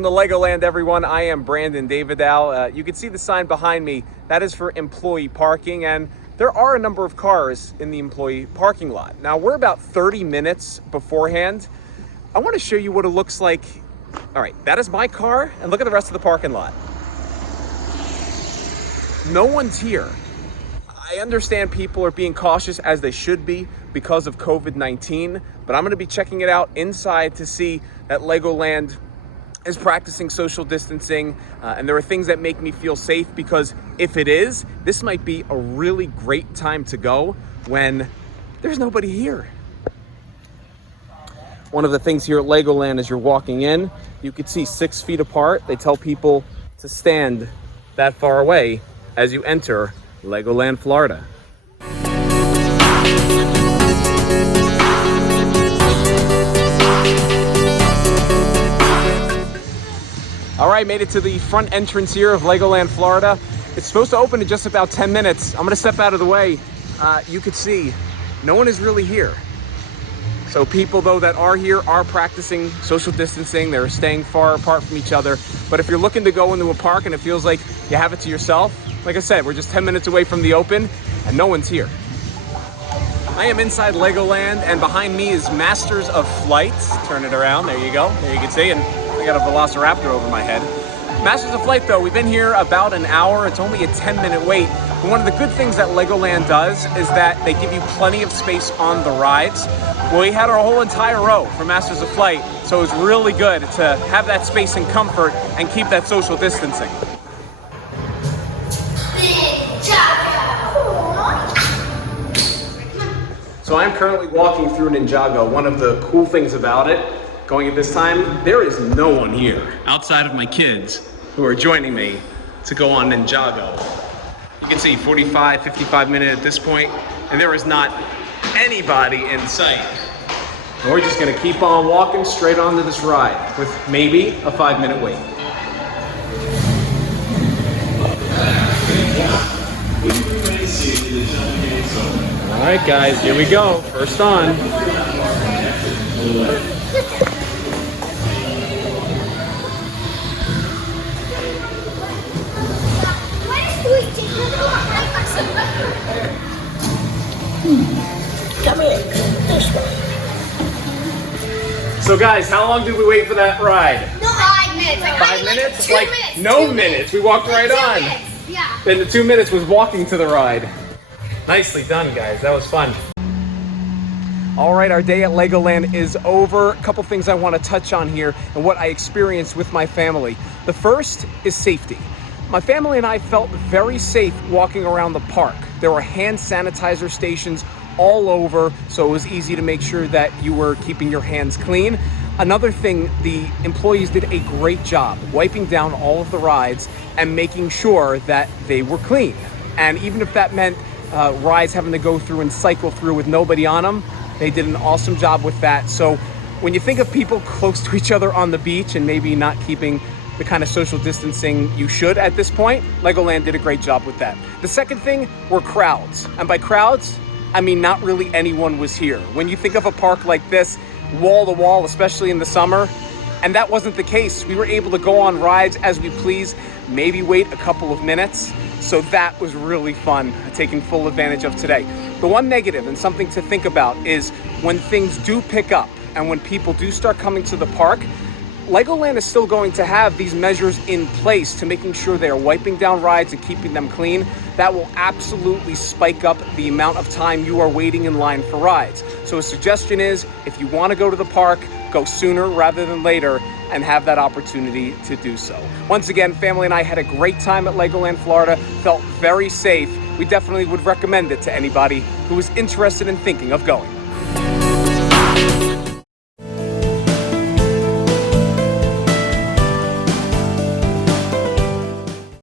Welcome to Legoland, everyone. I am Brandon Davidow. You can see the sign behind me. That is for employee parking, and there are a number of cars in the employee parking lot. Now, we're about 30 minutes beforehand. I want to show you what it looks like. All right, that is my car, and look at the rest of the parking lot. No one's here. I understand people are being cautious, as they should be, because of COVID-19, but I'm going to be checking it out inside to see that Legoland is practicing social distancing, and there are things that make me feel safe, because if it is, this might be a really great time to go when there's nobody here. One of the things here at Legoland, as you're walking in, you can see 6 feet apart. They tell people to stand that far away as you enter Legoland, Florida. All right, made it to the front entrance here of Legoland, Florida. It's supposed to open in just about 10 minutes. I'm gonna step out of the way. You can see no one is really here. So people, though, that are here are practicing social distancing. They're staying far apart from each other. But if you're looking to go into a park and it feels like you have it to yourself, like I said, we're just 10 minutes away from the open and no one's here. I am inside Legoland, and behind me is Masters of Flight. Turn it around, there you go. There you can see, and I got a Velociraptor over my head. Masters of Flight, though, we've been here about an hour. It's only a 10-minute wait. But one of the good things that Legoland does is that they give you plenty of space on the rides. Well, we had our whole entire row for Masters of Flight, so it was really good to have that space and comfort and keep that social distancing. So I'm currently walking through Ninjago. One of the cool things about it, going at this time, there is no one here outside of my kids who are joining me to go on Ninjago. You can see 45, 55 minutes at this point, and there is not anybody in sight. And we're just gonna keep on walking straight onto this ride with maybe a 5-minute wait. All right, guys, here we go. First on. Come here, this way. So guys, how long did we wait for that ride? No, 5 minutes. 5 minutes? 2 Like minutes. no 2 minutes. We walked right 2 on. minutes. Yeah. Then the 2 minutes was walking to the ride. Nicely done, guys. That was fun. All right, our day at Legoland is over. A couple things I want to touch on here and what I experienced with my family. The first is safety. My family and I felt very safe walking around the park. There were hand sanitizer stations all over, so it was easy to make sure that you were keeping your hands clean. Another thing, the employees did a great job wiping down all of the rides and making sure that they were clean. And even if that meant rides having to go through and cycle through with nobody on them, they did an awesome job with that. So when you think of people close to each other on the beach and maybe not keeping the kind of social distancing you should at this point, Legoland did a great job with that. The second thing were crowds. And by crowds, I mean not really anyone was here. When you think of a park like this, wall to wall, especially in the summer, and that wasn't the case. We were able to go on rides as we please, maybe wait a couple of minutes. So that was really fun, taking full advantage of today. The one negative and something to think about is when things do pick up and when people do start coming to the park, Legoland is still going to have these measures in place to making sure they are wiping down rides and keeping them clean. That will absolutely spike up the amount of time you are waiting in line for rides. So a suggestion is, if you want to go to the park, go sooner rather than later and have that opportunity to do so. Once again, family and I had a great time at Legoland, Florida, felt very safe. We definitely would recommend it to anybody who is interested in thinking of going.